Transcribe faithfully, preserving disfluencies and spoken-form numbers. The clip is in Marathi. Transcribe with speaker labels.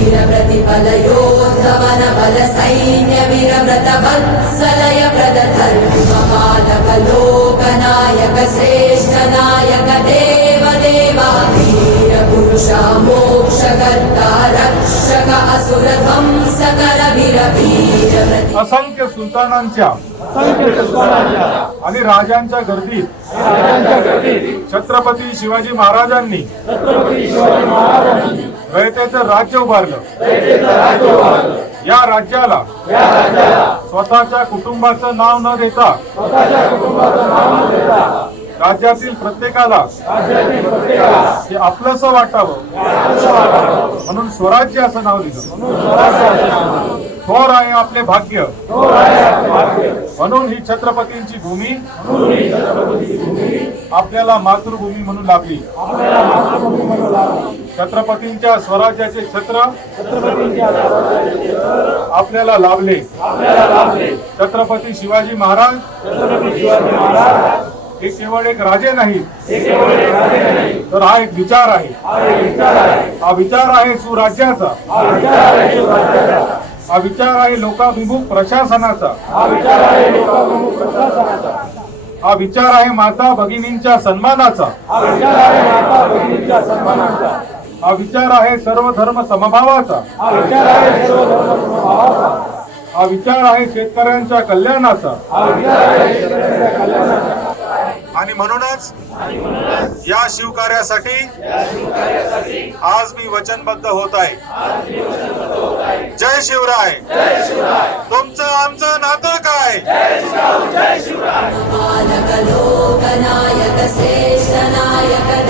Speaker 1: वीर प्रतिपद योद्धवन बल सैन्य वीर व्रत वत्सलय प्रदधर्म पालक लोकनायक श्रेष्ठ नायक देव देवा वीर पुरुषा मोक्षकर्ता रक्षक असुर ध्वंसकर वीर वीर प्रति
Speaker 2: असंख्य सुलतानांच्या आणि राजांच्या गर्दीत छत्रपती शिवाजी महाराजांनी रयतेचं राज्य उभारलं. या राज्याला स्वतःच्या कुटुंबाचं नाव न देता राज्यातील प्रत्येकाला हे आपलंसं वाटावं म्हणून स्वराज्य असं नाव दिलं. थोर आहे आपले भाग्य म्हणून ही छत्रपतींची भूमी आपल्याला मातृभूमी म्हणून लाभली. छत्रपतींच्या स्वराज्याचे छत्र आपल्याला लाभले. छत्रपती शिवाजी महाराज हे केवळ एक राजे नाही तर हा एक विचार आहे. हा विचार आहे सुराज्याचा. हा विचार आहे लोकाभिमुख प्रशासनाचा. हा विचार आहे माता भगिनींच्या सन्मानाचा. हा विचार आहे सर्व धर्म समभावाचा. हा विचार आहे शेतकऱ्यांच्या कल्याणाचा. आणि म्हणूनच या शिवकार्यासाठी आज मी वचनबद्ध होत आहे. जय शिवराय. तुमचं आमचं नातं काय?
Speaker 1: पालक लोकनायक श्रेष्ठ नायक